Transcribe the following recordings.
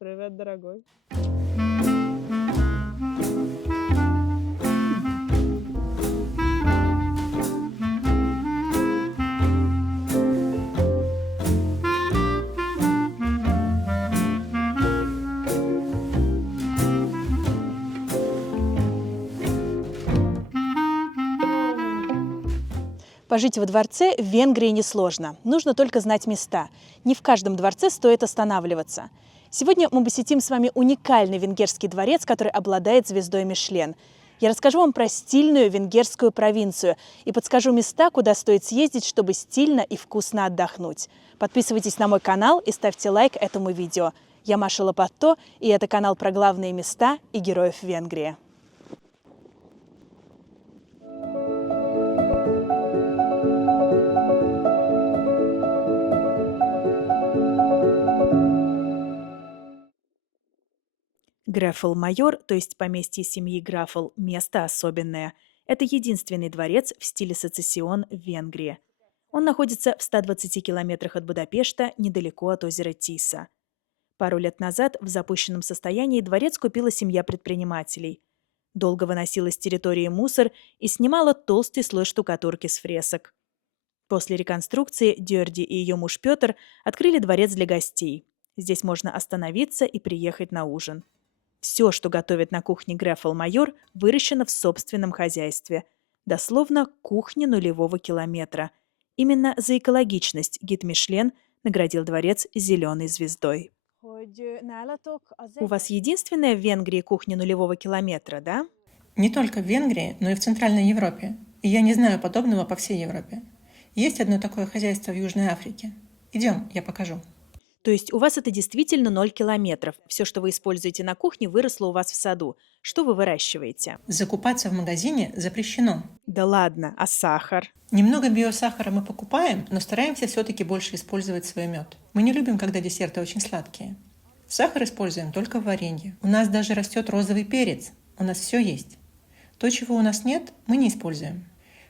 Привет, дорогой. Пожить во дворце в Венгрии несложно. Нужно только знать места. Не в каждом дворце стоит останавливаться. Сегодня мы посетим с вами уникальный венгерский дворец, который обладает звездой Мишлен. Я расскажу вам про стильную венгерскую провинцию и подскажу места, куда стоит съездить, чтобы стильно и вкусно отдохнуть. Подписывайтесь на мой канал и ставьте лайк этому видео. Я Маша Лопатто, и это канал про главные места и героев Венгрии. Грефл-Майор, то есть поместье семьи Графл, место особенное. Это единственный дворец в стиле сецессион в Венгрии. Он находится в 120 километрах от Будапешта, недалеко от озера Тиса. Пару лет назад в запущенном состоянии дворец купила семья предпринимателей. Долго выносила с территории мусор и снимала толстый слой штукатурки с фресок. После реконструкции Дёрди и ее муж Петр открыли дворец для гостей. Здесь можно остановиться и приехать на ужин. Все, что готовят на кухне Грефл-Майор, выращено в собственном хозяйстве. Дословно кухня нулевого километра. Именно за экологичность гид Мишлен наградил дворец зеленой звездой. У вас единственная в Венгрии кухня нулевого километра, да? Не только в Венгрии, но и в Центральной Европе. И я не знаю подобного по всей Европе. Есть одно такое хозяйство в Южной Африке. Идем, я покажу. То есть у вас это действительно 0 километров. Все, что вы используете на кухне, выросло у вас в саду. Что вы выращиваете? Закупаться в магазине запрещено. Да ладно, а сахар? Немного биосахара мы покупаем, но стараемся все-таки больше использовать свой мед. Мы не любим, когда десерты очень сладкие. Сахар используем только в варенье. У нас даже растет розовый перец. У нас все есть. То, чего у нас нет, мы не используем.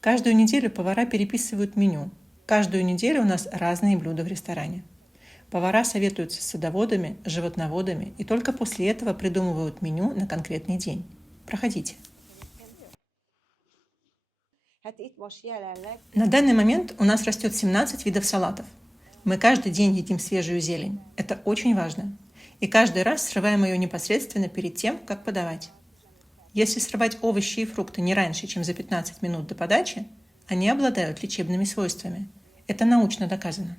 Каждую неделю повара переписывают меню. Каждую неделю у нас разные блюда в ресторане. Повара советуются с садоводами, животноводами и только после этого придумывают меню на конкретный день. Проходите. На данный момент у нас растет 17 видов салатов. Мы каждый день едим свежую зелень. Это очень важно. И каждый раз срываем ее непосредственно перед тем, как подавать. Если срывать овощи и фрукты не раньше, чем за 15 минут до подачи, они обладают лечебными свойствами. Это научно доказано.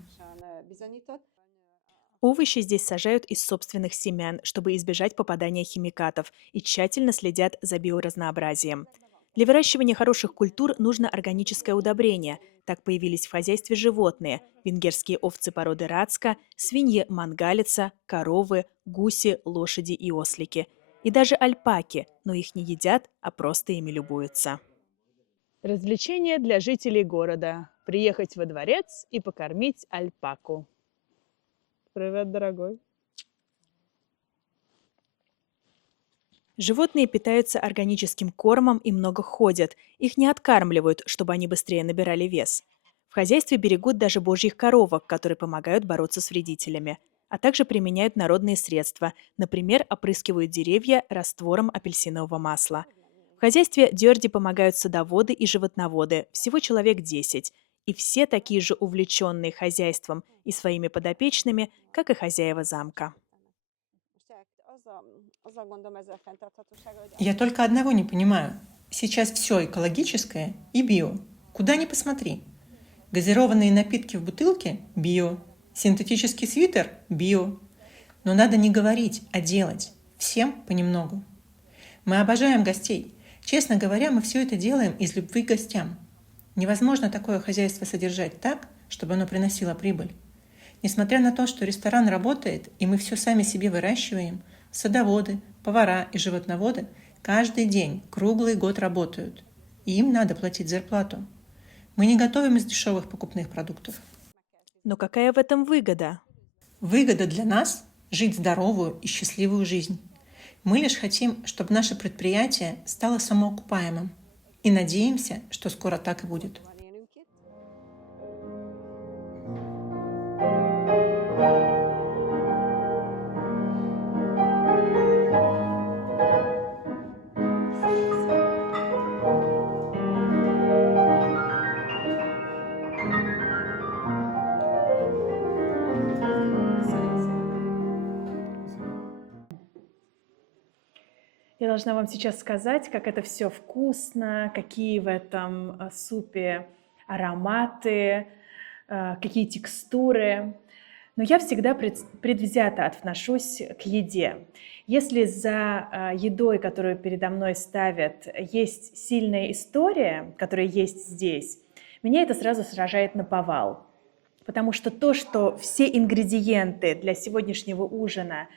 Овощи здесь сажают из собственных семян, чтобы избежать попадания химикатов, и тщательно следят за биоразнообразием. Для выращивания хороших культур нужно органическое удобрение. Так появились в хозяйстве животные – венгерские овцы породы Рацка, свиньи мангалица, коровы, гуси, лошади и ослики. И даже альпаки, но их не едят, а просто ими любуются. Развлечение для жителей города. Приехать во дворец и покормить альпаку. Привет, дорогой. Животные питаются органическим кормом и много ходят. Их не откармливают, чтобы они быстрее набирали вес. В хозяйстве берегут даже божьих коровок, которые помогают бороться с вредителями. А также применяют народные средства. Например, опрыскивают деревья раствором апельсинового масла. В хозяйстве Дёрди помогают садоводы и животноводы, всего человек 10. И все такие же увлеченные хозяйством и своими подопечными, как и хозяева замка. Я только одного не понимаю. Сейчас все экологическое и био. Куда ни посмотри. Газированные напитки в бутылке – био. Синтетический свитер – био. Но надо не говорить, а делать. Всем понемногу. Мы обожаем гостей. Честно говоря, мы все это делаем из любви к гостям. Невозможно такое хозяйство содержать так, чтобы оно приносило прибыль. Несмотря на то, что ресторан работает, и мы все сами себе выращиваем, садоводы, повара и животноводы каждый день, круглый год работают. И им надо платить зарплату. Мы не готовим из дешевых покупных продуктов. Но какая в этом выгода? Выгода для нас – жить здоровую и счастливую жизнь. Мы лишь хотим, чтобы наше предприятие стало самоокупаемым. И надеемся, что скоро так и будет. Я должна вам сейчас сказать, как это все вкусно, какие в этом супе ароматы, какие текстуры. Но я всегда предвзято отношусь к еде. Если за едой, которую передо мной ставят, есть сильная история, которая есть здесь, меня это сразу сражает наповал. Потому что то, что все ингредиенты для сегодняшнего ужина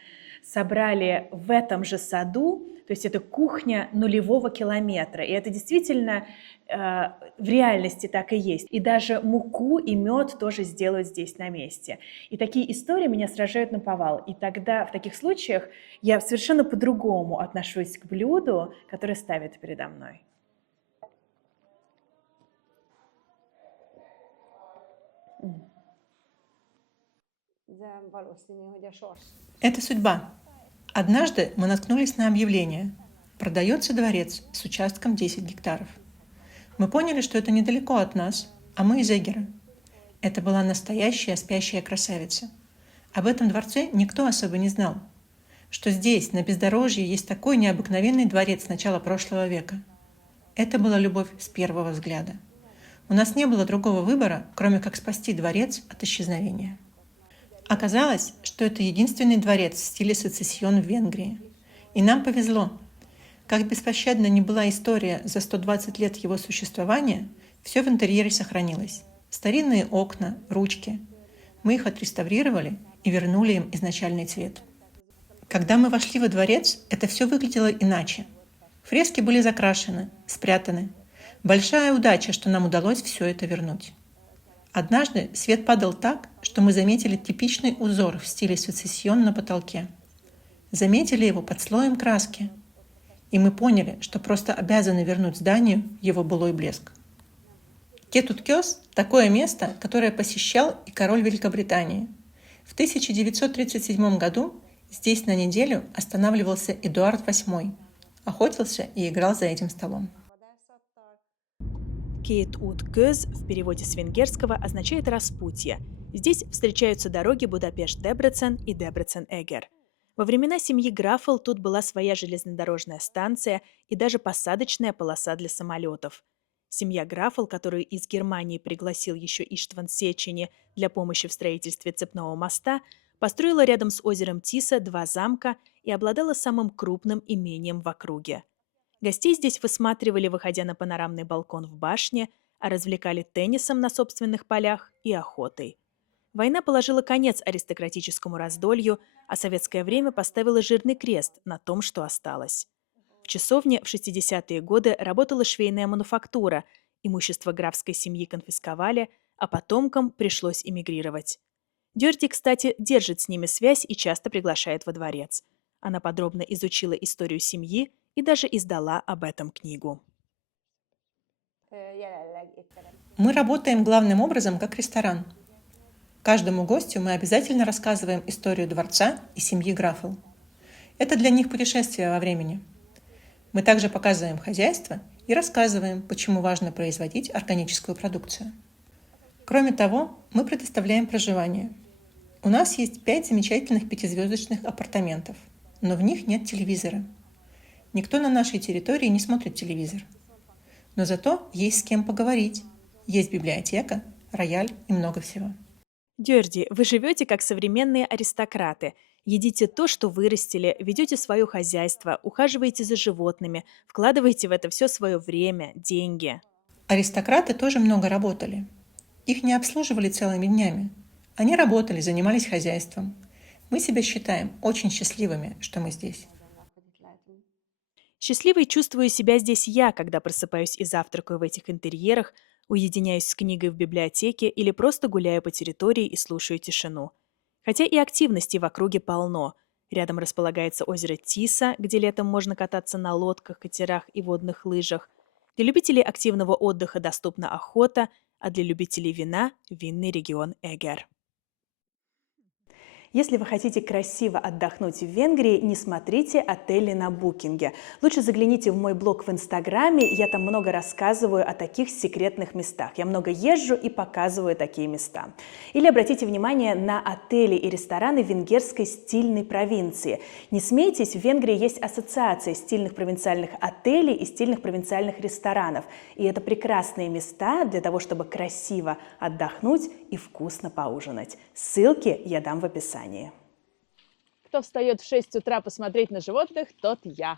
собрали в этом же саду, то есть это кухня нулевого километра. И это действительно в реальности так и есть. И даже муку и мед тоже сделают здесь на месте. И такие истории меня сражают наповал. И тогда в таких случаях я совершенно по-другому отношусь к блюду, которое ставят передо мной. Это судьба. Однажды мы наткнулись на объявление. Продается дворец с участком 10 гектаров. Мы поняли, что это недалеко от нас, а мы из Эгера. Это была настоящая спящая красавица. Об этом дворце никто особо не знал. Что здесь, на бездорожье, есть такой необыкновенный дворец начала прошлого века. Это была любовь с первого взгляда. У нас не было другого выбора, кроме как спасти дворец от исчезновения. Оказалось, что это единственный дворец в стиле сецессион в Венгрии. И нам повезло. Как беспощадна ни была история за 120 лет его существования, все в интерьере сохранилось. Старинные окна, ручки. Мы их отреставрировали и вернули им изначальный цвет. Когда мы вошли во дворец, это все выглядело иначе. Фрески были закрашены, спрятаны. Большая удача, что нам удалось все это вернуть. Однажды свет падал так, что мы заметили типичный узор в стиле сецессион на потолке. Заметили его под слоем краски. И мы поняли, что просто обязаны вернуть зданию его былой блеск. Кетут-Кёс – такое место, которое посещал и король Великобритании. В 1937 году здесь на неделю останавливался Эдуард VIII, охотился и играл за этим столом. Кетут-Көз в переводе с венгерского означает «распутье». Здесь встречаются дороги Будапешт-Дебрецен и Дебрецен-Эгер. Во времена семьи Графл тут была своя железнодорожная станция и даже посадочная полоса для самолетов. Семья Графл, которую из Германии пригласил еще Иштван Сечени для помощи в строительстве цепного моста, построила рядом с озером Тиса 2 замка и обладала самым крупным имением в округе. Гостей здесь высматривали, выходя на панорамный балкон в башне, а развлекали теннисом на собственных полях и охотой. Война положила конец аристократическому раздолью, а советское время поставило жирный крест на том, что осталось. В часовне в 60-е годы работала швейная мануфактура, имущество графской семьи конфисковали, а потомкам пришлось эмигрировать. Дёрди, кстати, держит с ними связь и часто приглашает во дворец. Она подробно изучила историю семьи и даже издала об этом книгу. Мы работаем главным образом как ресторан. Каждому гостю мы обязательно рассказываем историю дворца и семьи Графл. Это для них путешествие во времени. Мы также показываем хозяйство и рассказываем, почему важно производить органическую продукцию. Кроме того, мы предоставляем проживание. У нас есть 5 замечательных 5-звездочных апартаментов, но в них нет телевизора. Никто на нашей территории не смотрит телевизор. Но зато есть с кем поговорить. Есть библиотека, рояль и много всего. Дёрди, вы живете как современные аристократы. Едите то, что вырастили, ведете свое хозяйство, ухаживаете за животными, вкладываете в это все свое время, деньги. Аристократы тоже много работали. Их не обслуживали целыми днями. Они работали, занимались хозяйством. Мы себя считаем очень счастливыми, что мы здесь. Счастливой чувствую себя здесь я, когда просыпаюсь и завтракаю в этих интерьерах, уединяюсь с книгой в библиотеке или просто гуляю по территории и слушаю тишину. Хотя и активности в округе полно. Рядом располагается озеро Тиса, где летом можно кататься на лодках, катерах и водных лыжах. Для любителей активного отдыха доступна охота, а для любителей вина – винный регион Эгер. Если вы хотите красиво отдохнуть в Венгрии, не смотрите отели на букинге. Лучше загляните в мой блог в Инстаграме, я там много рассказываю о таких секретных местах. Я много езжу и показываю такие места. Или обратите внимание на отели и рестораны венгерской стильной провинции. Не смейтесь, в Венгрии есть ассоциация стильных провинциальных отелей и стильных провинциальных ресторанов. И это прекрасные места для того, чтобы красиво отдохнуть и вкусно поужинать. Ссылки я дам в описании. Кто встает в 6 утра посмотреть на животных, тот я.